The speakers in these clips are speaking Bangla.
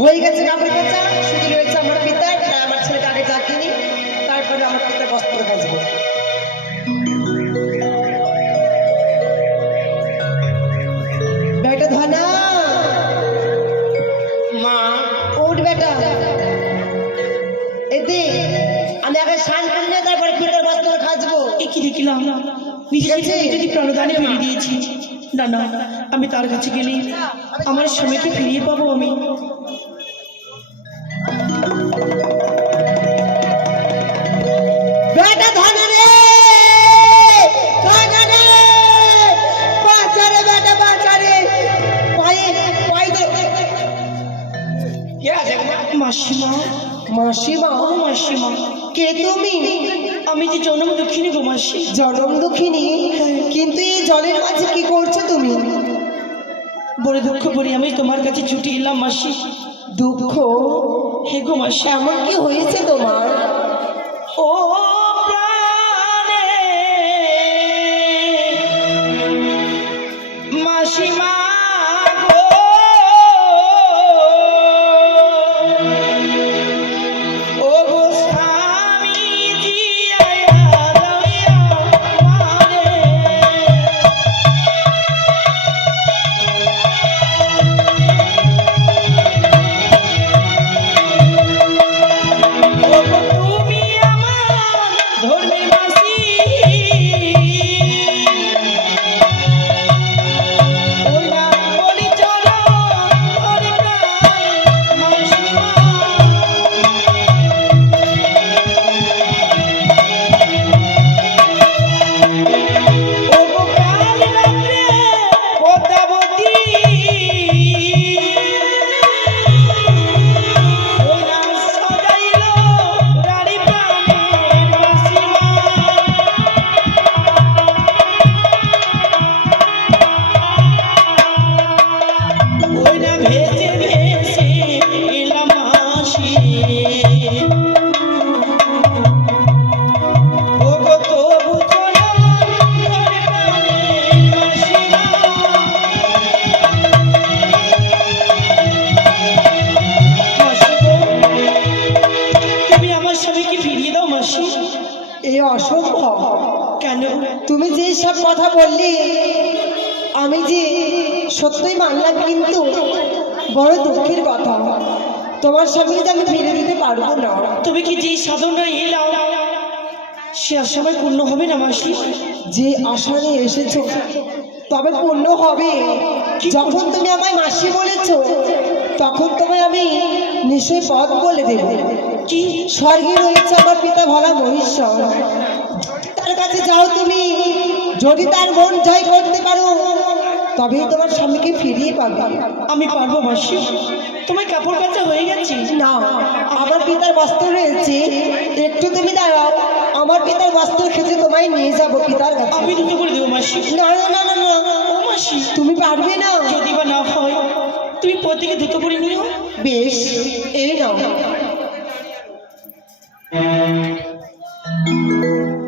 হয়ে গেছে কাপড় কাচা শুধু রয়েছে আমার পিতার তাই আমার ছেলেকে আগে চা কিনি তারপরে আমার পিতার বস্ত্র কাচবো বেটা ধনা। মা। উঠ বেটা। এদি আমি আগে স্নান করে নিয়ে তারপরে পিতার বস্ত্র খাজবো এ কি দেখলাম? যদি প্রাণদানে ফিরিয়ে দিয়েছি। না না আমি তার কাছে গেলে আমার স্বামীকে ফিরিয়ে পাবো আমি। মাসিমা মাসিমা? ও মাসিমা। কে তুমি? আমি যে জন্ম দক্ষিণী গো মাসি। জনম দুঃখিনী কিন্তু এই জলের মাঝে কি করছ তুমি? বড় দুঃখ করি আমি তোমার কাছে ছুটি এলাম মাসি। দুঃখ? হে গো মাসি। এমন কি হয়েছে তোমার? ও সত্যই মানলাম কিন্তু বড় দুঃখের কথা। তোমার স্বামীকে আমি ফিরে দিতে পারব না। তুমি কি যে সাধনা এলাও সে আশাবাই পূর্ণ হবে না মাসি? যে আশা নিয়ে এসেছ তবে পূর্ণ হবে। যখন তুমি আমায় মাসি বলেছ তখন তোমায় আমি নিশ্চয়ই পথ বলে দেব। কি? স্বর্গে রয়েছে আমার পিতা ভোলা মহেশ্বর তার কাছে যাও তুমি। যদি তার মন জয় করতে পারো তবেই তোমার স্বামীকে ফিরিয়ে পাবে। আমি পারব মাসি তোমার কাপড় কাচা হয়ে গেছে? না। আমার পিতার বস্ত্র রয়েছে। একটু তুমি দাঁড়াও। আমার পিতার বস্ত্র খেতে তোমায় নিয়ে যাব পিতার কাছে। আমি দুটো করে দেবো মাসি। না না না না না। ও মাসি। তুমি পারবে না। যদি বা না হয় তুমি প্রত্যেকে দুটো করে নিও। বেশ এই নাও।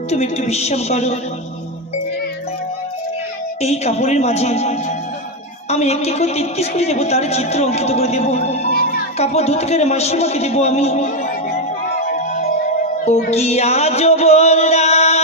তুমি একটু বিশ্রাম করো। এই কাপড়ের মাঝে আমি একটি করে তেত্রিশ করে দেবো, তার চিত্র অঙ্কিত করে দেব। কাপড় ধুতে গেলে মাসিমাকে দেবো আমি। ও কি আজ বললাম?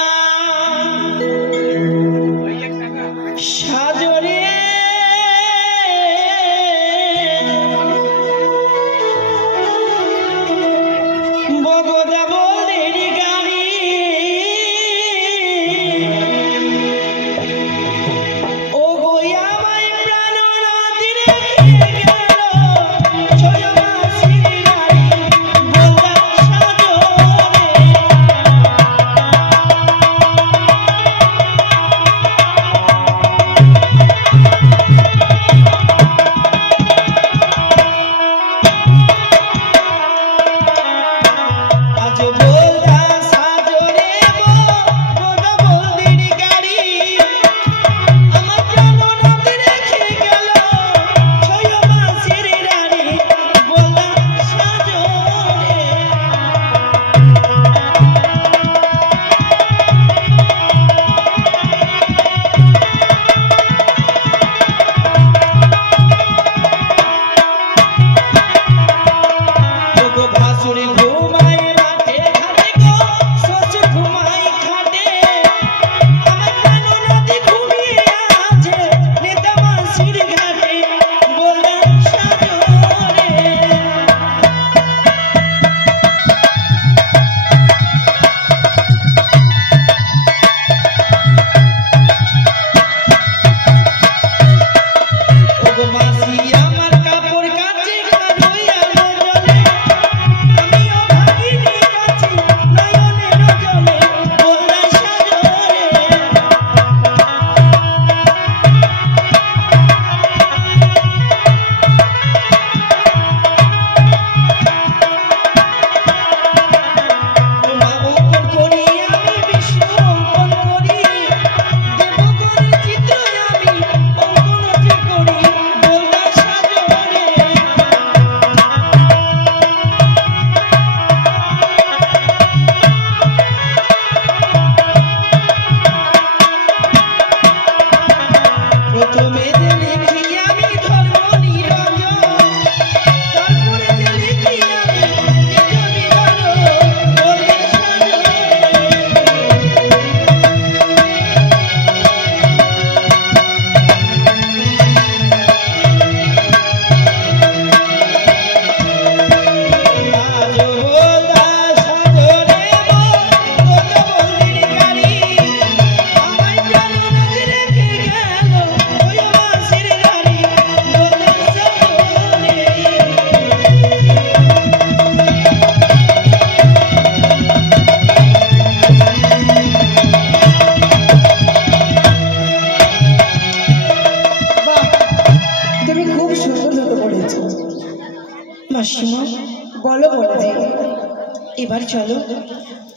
এবার চলো।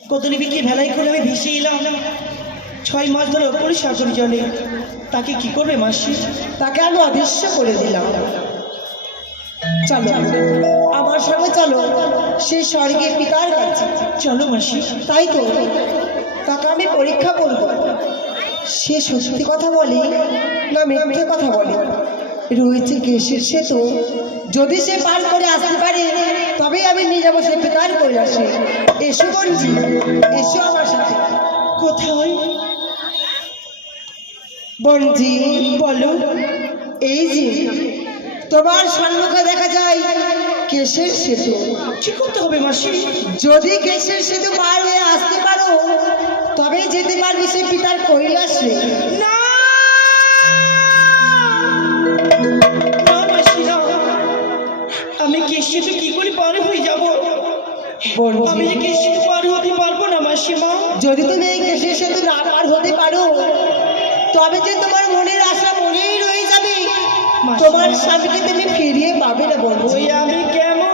কদলিবিকে ভেলাই করে আমি ভেসে এলাম? ছয় মাস ধরে ওপরে সাগর জলে। তাকে কি করবে মাসি? তাকে আমি অদৃশ্য করে দিলাম। চলো। আমার সঙ্গে চলো। সে স্বর্গের পিতার কাছে। চলো মাসি। তাই তো। তাকে আমি পরীক্ষা করব। সে সত্যি কথা বলে না মিথ্যে কথা বলে? রয়েছে কেশের সেতু। যদি সে পার করে আসতে পারে, তবেই আমি নিয়ে যাব সে পিতার কৈলাসে এসো বঞ্জি এসো আমার সাথে। কোথায়? বঞ্জি বলো। এই যে, তোমার সম্মুখে দেখা যায় কেশের সেতু। কি করতে হবে মাসি? যদি কেশের সেতু পার হয়ে আসতে পারো তবে যেতে পারবে সে পিতার কৈলাসে। না কেশিতে কি করে পার হয়ে যাব? আমি যে কেশিতে পার হতে পারব না মাসিমা। যদি তুমি এই কেশের সেতু না পার হতে পারো তবে যে তোমার মনের আশা মনেই রয়ে যাবে। তোমার স্বামীকে তুমি ফিরিয়ে পাবে না বলব আমি কেমনে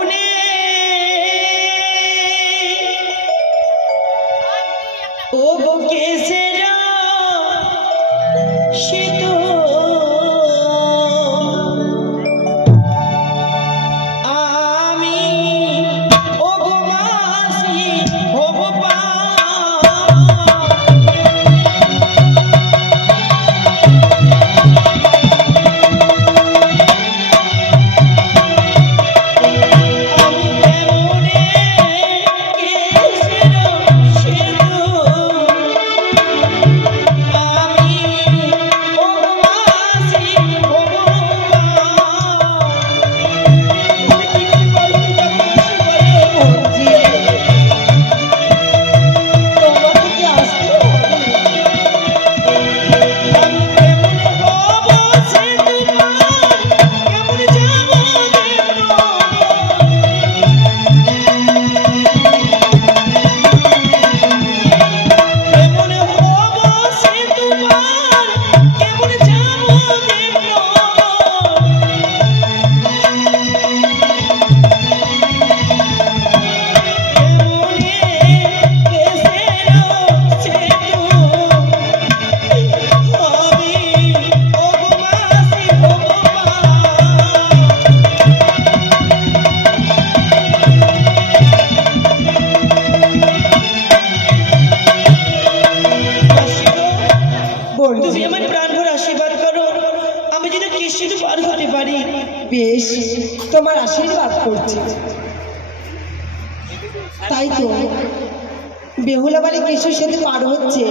বাড়ি কেশর সেতু পার হচ্ছে।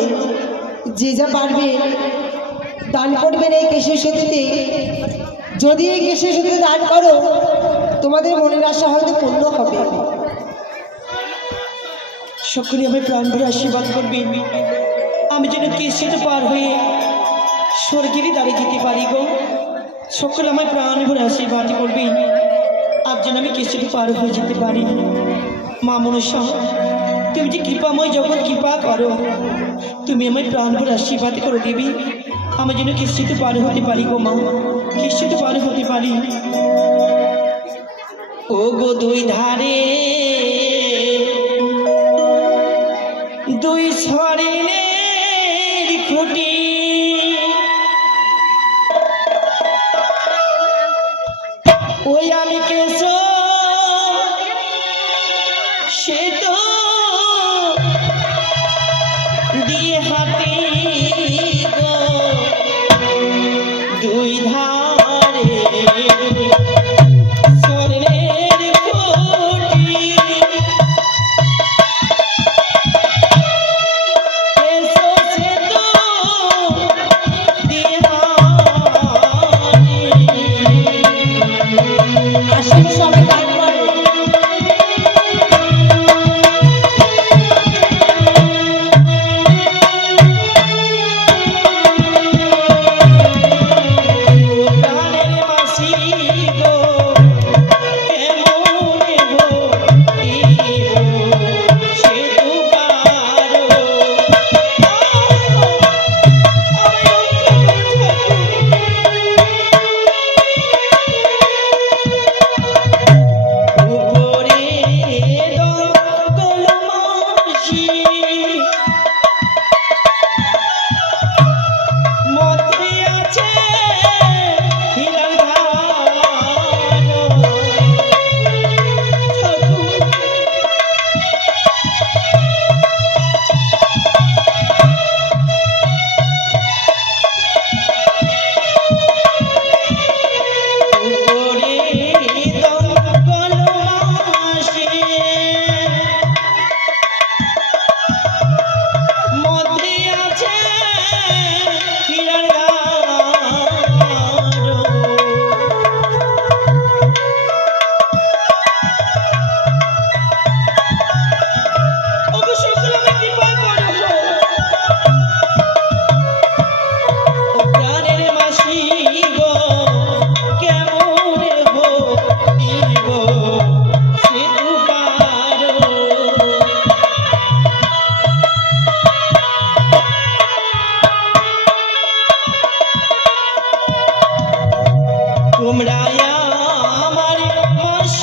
যে যা পারবে, দান করবেন এই কেশর সেতুতে। যদি এই কেশর সেতুতে দান করো, তোমাদের মনের আশা হয়তো পূর্ণ হবে। আমি প্রাণ ভরে আশীর্বাদ করবেন আমি যেন কৃষ্ণে পার হয়ে স্বর্গেরই দাঁড়িয়ে যেতে পারি গো। সকলে আমার প্রাণ ভরে আশীর্বাদ করবেন আর যেন আমি কৃষ্ণে পার হয়ে যেতে পারি। মা মনসা তুমি যে কৃপাময় যখন কৃপা করো, তুমি আমার প্রাণপুর আশীর্বাদ করে দেবি। আমি যেন কৃষ্ণে পার হতে পারি গো মা কিশ্চিত পার হতে পারি। ও গো দুই ধারে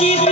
মাসি